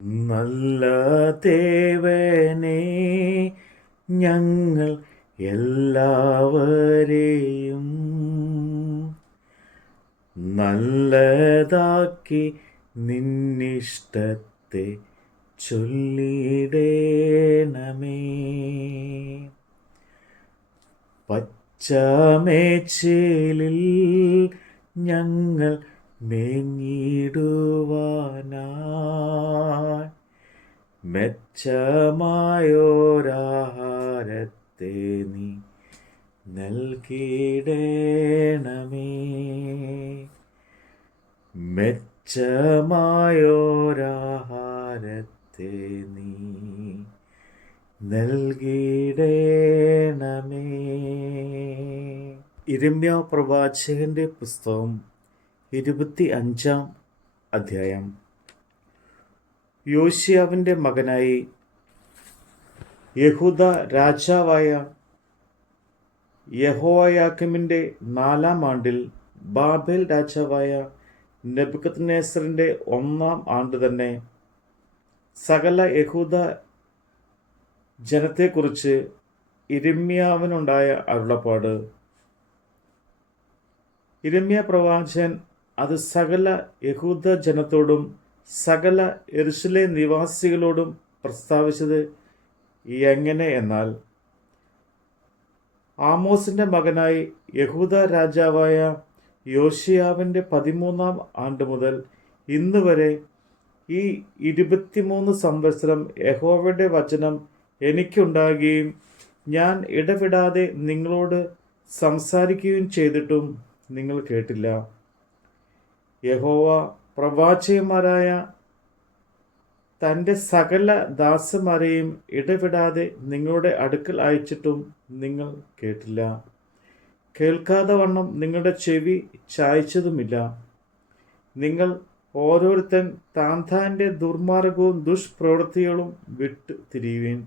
നല്ല ദേവനെ ഞങ്ങൾ എല്ലാവരെയും നല്ലതാക്കി നിന്നിഷ്ടത്തെ ചൊല്ലിടേണമേ. പച്ചമേച്ചിലിൽ ഞങ്ങൾ മേഞ്ഞിടുവാനായി മെച്ചമായോരാഹാരത്തെ നീ നൽകിയിടേണമേ. മെച്ചമായോരാഹാരത്തെ നീ നൽകിയിടേണമേ. ഇരമ്യ പ്രവാചകന്റെ പുസ്തകം ഇരുപത്തി അഞ്ചാം അധ്യായം. യോശിയാവിന്റെ മകനായി യഹൂദ രാജാവായ യഹോയാക്കിമിന്റെ നാലാം ആണ്ടിൽ ബാബേൽ രാജാവായ നബുക്കത്നേസറിന്റെ ഒന്നാം ആണ്ട് തന്നെ സകല യഹൂദ ജനത്തെക്കുറിച്ച് ഇരമ്യാവിനുണ്ടായ അരുളപ്പാട്. ഇരമ്യ പ്രവാചകൻ അത് സകല യഹൂദ ജനത്തോടും സകല എറുസലേ നിവാസികളോടും പ്രസ്താവിച്ചത് എങ്ങനെ എന്നാൽ ആമോസിന്റെ മകനായി യഹൂദ രാജാവായ യോഷിയാവിന്റെ പതിമൂന്നാം ആണ്ട് മുതൽ ഇന്ന് വരെ ഈ ഇരുപത്തിമൂന്ന് സംവത്സരം യഹോവയുടെ വചനം എനിക്കുണ്ടാകുകയും ഞാൻ ഇടപെടാതെ നിങ്ങളോട് സംസാരിക്കുകയും ചെയ്തിട്ടും നിങ്ങൾ കേട്ടില്ല. യഹോവ പ്രവാചകന്മാരായ തന്റെ സകല ദാസന്മാരെയും ഇടവിടാതെ നിങ്ങളുടെ അടുക്കൽ അയച്ചിട്ടും നിങ്ങൾ കേട്ടില്ല. കേൾക്കാതെ വണ്ണം നിങ്ങളുടെ ചെവി ചായച്ചതുമില്ല. നിങ്ങൾ ഓരോരുത്തൻ താൻ താന്റെ ദുർമാർഗവും ദുഷ്പ്രവൃത്തികളും വിട്ടു തിരിയുവീൻ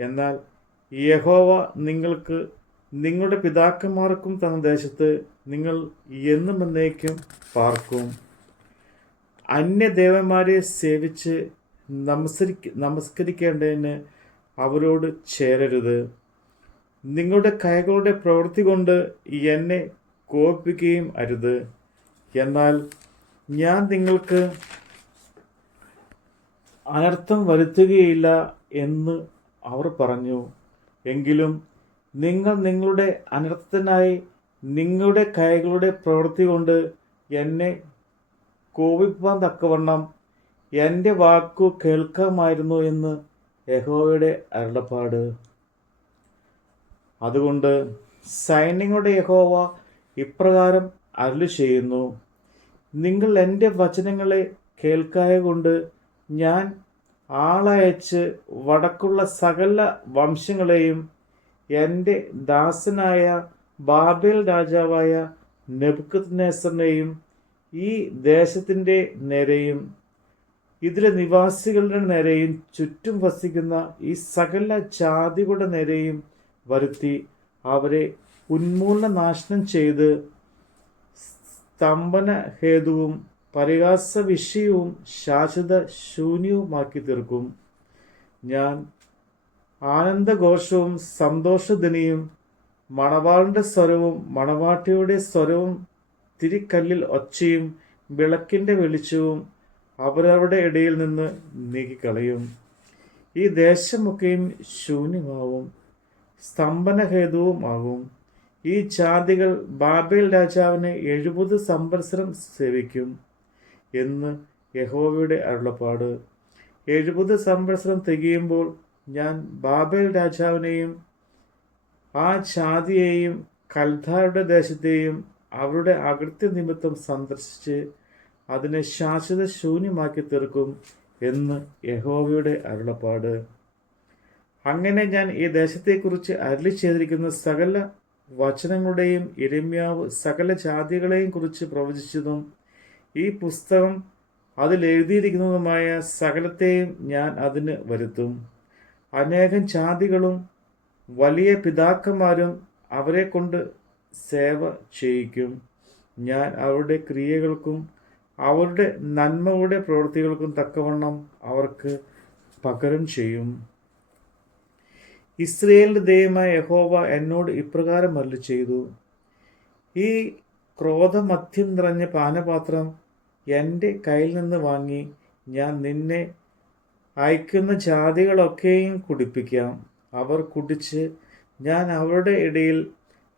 എന്നാൽ യഹോവ നിങ്ങൾക്ക് നിങ്ങളുടെ പിതാക്കന്മാർക്കും തന്ന ദേശത്ത് നിങ്ങൾ എന്നും എന്നേക്കും പാർക്കും. അന്യദേവന്മാരെ സേവിച്ച് നമസ്കരിക്ക നമസ്കരിക്കേണ്ടതിന് അവരോട് ചേരരുത്. നിങ്ങളുടെ കൈകളുടെ പ്രവൃത്തി കൊണ്ട് എന്നെ കോപിക്കുകയും അരുത്. എന്നാൽ ഞാൻ നിങ്ങൾക്ക് അനർത്ഥം വരുത്തുകയില്ല എന്ന് അവർ പറഞ്ഞു. എങ്കിലും നിങ്ങൾ നിങ്ങളുടെ അനർത്ഥത്തിനായി നിങ്ങളുടെ കൈകളുടെ പ്രവൃത്തി കൊണ്ട് എന്നെ കോപിപ്പാൻ തക്കവണ്ണം എന്റെ വാക്കു കേൾക്കാമായിരുന്നു എന്ന് യഹോവയുടെ അരുളപ്പാട്. അതുകൊണ്ട് സൈന്യങ്ങളുടെ യഹോവ ഇപ്രകാരം അരുളി ചെയ്യുന്നു നിങ്ങൾ എന്റെ വചനങ്ങളെ കേൾക്കായ കൊണ്ട് ഞാൻ ആളയച്ച് വടക്കുള്ള സകല വംശങ്ങളെയും എന്റെ ദാസനായ ബാബേൽ രാജാവായ നെബുക്കത് ഈ ദേശത്തിന്റെ നേരെയും ഇതിലെ നിവാസികളുടെ നേരെയും ചുറ്റും വസിക്കുന്ന ഈ സകല ജാതികളുടെ നേരെയും വരുത്തി അവരെ ഉന്മൂലന നാശനം ചെയ്ത് സ്തംഭന ഹേതുവും പരിഹാസ വിഷയവും ശാശ്വത ശൂന്യവുമാക്കി തീർക്കും. ഞാൻ ആനന്ദഘോഷവും സന്തോഷധ്വനിയും മണവാളിന്റെ സ്വരവും മണവാട്ടിയുടെ സ്വരവും തിരിക്കല്ലിൽ ഒച്ചയും വിളക്കിന്റെ വെളിച്ചവും അവരവരുടെ ഇടയിൽ നിന്ന് നീക്കിക്കളയും. ഈ ദേശമൊക്കെയും ശൂന്യമാവും സ്തംഭനഹേതുവുമാകും. ഈ ജാതികൾ ബാബേൽ രാജാവിനെ എഴുപത് സംവത്സരം സേവിക്കും എന്ന് യഹോവയുടെ അരുളപ്പാട്. എഴുപത് സംവത്സരം തികയുമ്പോൾ ഞാൻ ബാബേൽ രാജാവിനെയും ആ ജാതിയെയും കൽധാരുടെ ദേശത്തെയും അവരുടെ അകൃത്യ നിമിത്തം സന്ദർശിച്ച് അതിനെ ശാശ്വത ശൂന്യമാക്കി തീർക്കും എന്ന് യഹോവയുടെ അരുളപ്പാട്. അങ്ങനെ ഞാൻ ഈ ദേശത്തെക്കുറിച്ച് അരളി ചെയ്തിരിക്കുന്ന സകല വചനങ്ങളുടെയും ഇരമ്യാവ് സകല ജാതികളെയും കുറിച്ച് പ്രവചിച്ചതും ഈ പുസ്തകം അതിൽ എഴുതിയിരിക്കുന്നതുമായ സകലത്തെയും ഞാൻ അതിന് വരുത്തും. അനേകം ജാതികളും വലിയ പിതാക്കന്മാരും അവരെ കൊണ്ട് സേവ ചെയ്യിക്കും. ഞാൻ അവരുടെ ക്രിയകൾക്കും അവരുടെ നന്മയുടെ പ്രവൃത്തികൾക്കും തക്കവണ്ണം അവർക്ക് പകരം ചെയ്യും. ഇസ്രയേലിന്റെ ദൈവമായ യഹോവ എന്നോട് ഇപ്രകാരം അല്ല ചെയ്തു ഈ ക്രോധമദ്യം നിറഞ്ഞ പാനപാത്രം എന്റെ കയ്യിൽ നിന്ന് വാങ്ങി ഞാൻ നിന്നെ അയക്കുന്ന ജാതികളൊക്കെയും കുടിപ്പിക്കാം. അവർ കുടിച്ച് ഞാൻ അവരുടെ ഇടയിൽ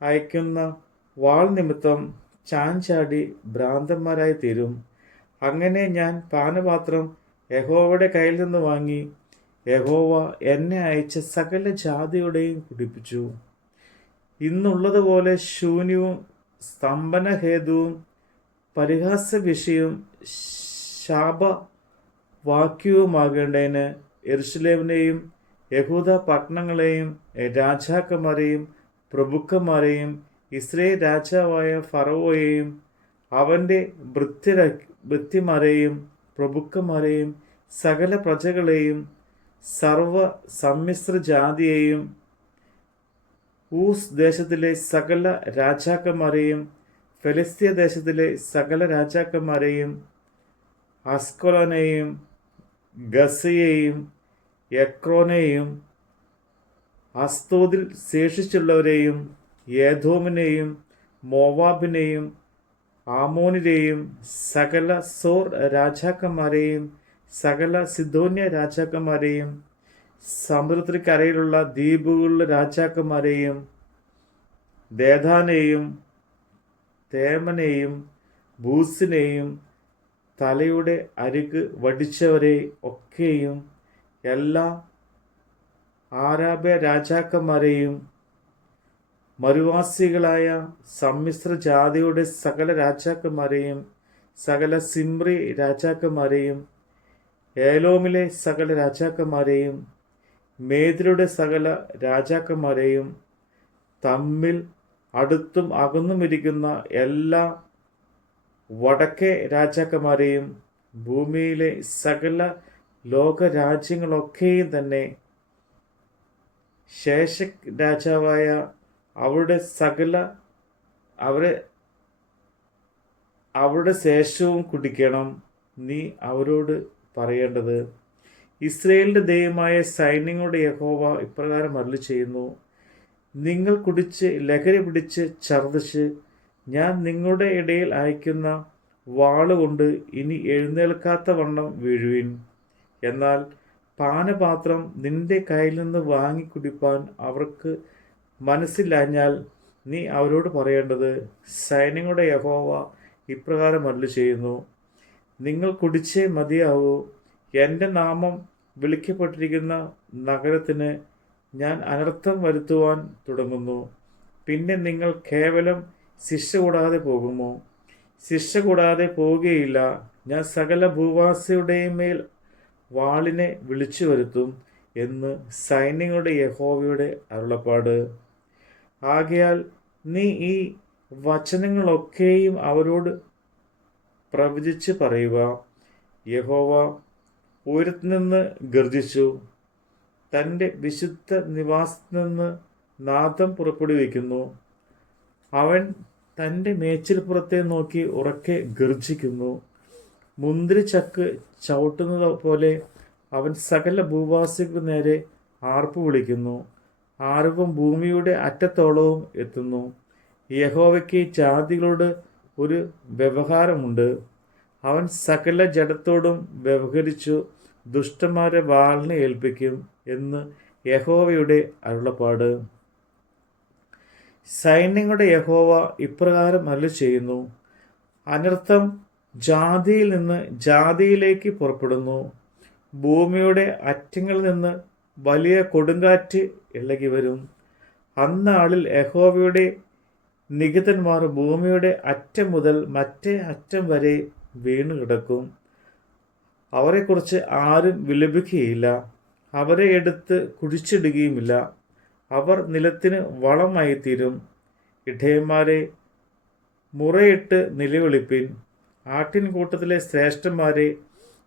അയക്കുന്ന വാൾ നിമിത്തം ചാഞ്ചാടി ഭ്രാന്തന്മാരായി തീരും. അങ്ങനെ ഞാൻ പാനപാത്രം യഹോവയുടെ കയ്യിൽ നിന്ന് വാങ്ങി യഹോവ എന്നെ അയച്ച സകല ജാതിയുടെയും കുടിപ്പിച്ചു. ഇന്നുള്ളതുപോലെ ശൂന്യവും സ്തംഭനഹേതുവും പരിഹാസ വിഷയവും ശാപ വാക്യവുമാകേണ്ടതിന് എരുസലേമിനെയും യഹൂദ പട്ടണങ്ങളെയും രാജാക്കന്മാരെയും പ്രഭുക്കന്മാരെയും ഇസ്രയേൽ രാജാവായ ഫറവോയെയും അവന്റെ ഭൃത്യര ഭൃത്യമാരെയും പ്രഭുക്കന്മാരെയും സകല പ്രജകളെയും സർവ സമ്മിശ്ര ജാതിയെയും ഊസ് ദേശത്തിലെ സകല രാജാക്കന്മാരെയും ഫെലിസ്തീയ ദേശത്തിലെ സകല രാജാക്കന്മാരെയും അസ്കൊലനെയും ഗസയെയും എക്രോനെയും അസ്തോദിൽ ശേഷിച്ചുള്ളവരെയും യേധോമിനെയും മോവാബിനെയും ആമോനിലെയും സകല സോർ രാജാക്കന്മാരെയും സകല സിദ്ധോന്യ രാജാക്കന്മാരെയും സമുദ്രത്തിക്കരയിലുള്ള ദ്വീപുകളിലെ രാജാക്കന്മാരെയും ദേധാനെയും തേമനെയും ബൂസിനെയും തലയുടെ അരിക് വടിച്ചവരെ ഒക്കെയും എല്ലാ ആരാബ്യ രാജാക്കന്മാരെയും മരുവാസികളായ സമ്മിശ്ര ജാതിയുടെ സകല രാജാക്കന്മാരെയും സകല സിമ്രി രാജാക്കന്മാരെയും ഏലോമിലെ സകല രാജാക്കന്മാരെയും മേതിലുടെ സകല രാജാക്കന്മാരെയും തമ്മിൽ അടുത്തും അകന്നുമിരിക്കുന്ന എല്ലാ വടക്കേ രാജാക്കന്മാരെയും ഭൂമിയിലെ സകല ലോകരാജ്യങ്ങളൊക്കെയും തന്നെ ശേഷ രാജാവായ അവരുടെ സകല അവരെ അവരുടെ ശേഷവും കുടിക്കണം നീ അവരോട് പറയേണ്ടത്. ഇസ്രയേലിന്റെ ദൈവമായ സൈന്യങ്ങളുടെ യഹോവ ഇപ്രകാരം അരളി ചെയ്യുന്നു നിങ്ങൾ കുടിച്ച് ലഹരി പിടിച്ച് ഛർദ്ദിച്ച് ഞാൻ നിങ്ങളുടെ ഇടയിൽ അയക്കുന്ന വാളുകൊണ്ട് ഇനി എഴുന്നേൽക്കാത്ത വണ്ണം വീഴുവിൻ. എന്നാൽ പാനപാത്രം നിന്റെ കയ്യിൽ നിന്ന് വാങ്ങി കുടിപ്പാൻ അവർക്ക് മനസ്സില്ലാഞ്ഞാൽ നീ അവരോട് പറയേണ്ടത് സൈന്യങ്ങളുടെ യഹോവ ഇപ്രകാരം അല്ലു ചെയ്യുന്നു നിങ്ങൾ കുടിച്ചേ മതിയാവൂ. എന്റെ നാമം വിളിക്കപ്പെട്ടിരിക്കുന്ന നഗരത്തിന് ഞാൻ അനർത്ഥം വരുത്തുവാൻ തുടങ്ങുന്നു. പിന്നെ നിങ്ങൾ കേവലം ശിക്ഷ കൂടാതെ പോകുമോ? ശിക്ഷ കൂടാതെ പോവുകയില്ല. ഞാൻ സകല ഭൂവാസിയുടെയും മേൽ വാളിനെ വിളിച്ചു വരുത്തും എന്ന് സൈന്യങ്ങളുടെ യഹോവയുടെ അരുളപ്പാട്. ആകയാൽ നീ ഈ വചനങ്ങളൊക്കെയും അവരോട് പ്രവചിച്ച് പറയുക. യഹോവ ഉയരത്തു നിന്ന് ഗർജിച്ചു തന്റെ വിശുദ്ധ നിവാസത്തിൽ നിന്ന് നാദം പുറപ്പെടുവിക്കുന്നു. അവൻ തന്റെ മേച്ചിൽപ്പുറത്തെ നോക്കി ഉറക്കെ ഗർജിക്കുന്നു മുന്തിരിച്ചക്ക് ചവിട്ടുന്നത് പോലെ അവൻ സകല ഭൂവാസികൾക്ക് നേരെ ആർപ്പ് വിളിക്കുന്നു. ആർവും ഭൂമിയുടെ അറ്റത്തോളവും എത്തുന്നു. യഹോവയ്ക്ക് ജാതികളോട് ഒരു വ്യവഹാരമുണ്ട്. അവൻ സകല ജഡത്തോടും വ്യവഹരിച്ചു ദുഷ്ടന്മാരെ വാളിനെ ഏൽപ്പിക്കും എന്ന് യഹോവയുടെ അരുളപ്പാട്. സൈന്യങ്ങളുടെ യഹോവ ഇപ്രകാരം അല്ല ചെയ്യുന്നു അനർത്ഥം ജാതിയിൽ നിന്ന് ജാതിയിലേക്ക് പുറപ്പെടുന്നു. ഭൂമിയുടെ അറ്റങ്ങളിൽ നിന്ന് വലിയ കൊടുങ്കാറ്റ് ഇളകി വരും. അന്നാളിൽ യഹോവയുടെ നികിതന്മാർ ഭൂമിയുടെ അറ്റം മുതൽ മറ്റേ അറ്റം വരെ വീണു കിടക്കും. അവരെക്കുറിച്ച് ആരും വിലപിക്കുകയില്ല. അവരെ എടുത്ത് കുഴിച്ചിടുകയുമില്ല. അവർ നിലത്തിന് വളമായി തീരും ഇടയന്മാരെ മുറയിട്ട് നിലവിളിപ്പിൻ. ആട്ടിൻകൂട്ടത്തിലെ ശ്രേഷ്ഠന്മാരെ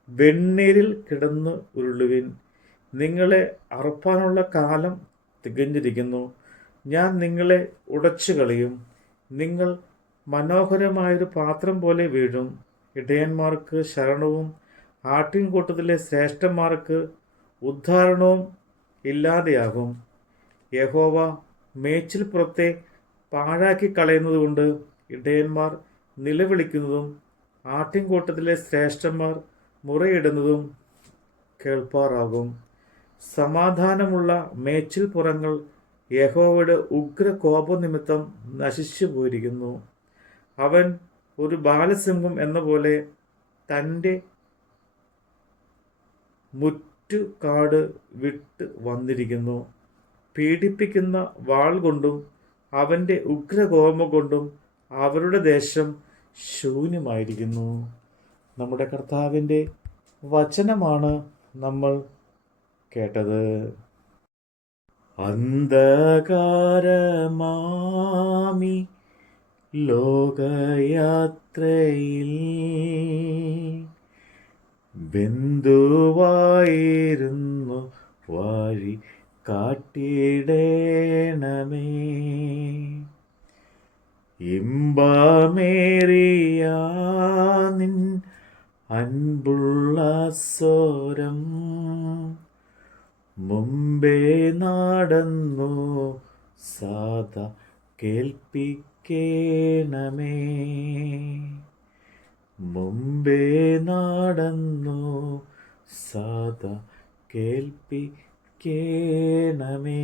വെണ്ണീരിൽ കിടന്ന് ഉരുളുവിൻ. നിങ്ങളെ അറുപ്പാനുള്ള കാലം തികഞ്ഞിരിക്കുന്നു. ഞാൻ നിങ്ങളെ ഉടച്ചു കളയും നിങ്ങൾ മനോഹരമായൊരു പാത്രം പോലെ വീഴും. ഇടയന്മാർക്ക് ശരണവും ആട്ടിൻകൂട്ടത്തിലെ ശ്രേഷ്ഠന്മാർക്ക് ഉദ്ധാരണവും ഇല്ലാതെയാകും. യഹോവ മേച്ചിൽപ്പുറത്തെ പാഴാക്കി കളയുന്നതുകൊണ്ട് ഇടയന്മാർ നിലവിളിക്കുന്നതും ആട്ടിൻകൂട്ടത്തിലെ ശ്രേഷ്ഠന്മാർ മുറയിടുന്നതും കേൾപ്പാറാകും. സമാധാനമുള്ള മേച്ചിൽപ്പുറങ്ങൾ യഹോവയുടെ ഉഗ്ര കോപനിമിത്തം നശിച്ചു പോയിരിക്കുന്നു. അവൻ ഒരു ബാലസിംഹം എന്ന പോലെ തന്റെ മുറ്റുകാട് വിട്ട് വന്നിരിക്കുന്നു. പീഡിപ്പിക്കുന്ന വാൾ കൊണ്ടും അവന്റെ ഉഗ്രകോപം കൊണ്ടും അവരുടെ ദേശം ശൂന്യമായിരിക്കുന്നു. നമ്മുടെ കർത്താവിന്റെ വചനമാണ് നമ്മൾ കേട്ടത്. അന്ധകാരമാമി ലോകയാത്രയിൽ ബന്ധുവായിരുന്നു വഴി കാട്ടിടേണമേ. ഇമ്പമേറിയ നിൻ അൻപുള്ള സ്വരം. മുമ്പേ നടന്നു സാധ കേൾപ്പിക്കേണമേ. മുമ്പേ നടന്നു സാധ കേൾപ്പിക്കേണമേ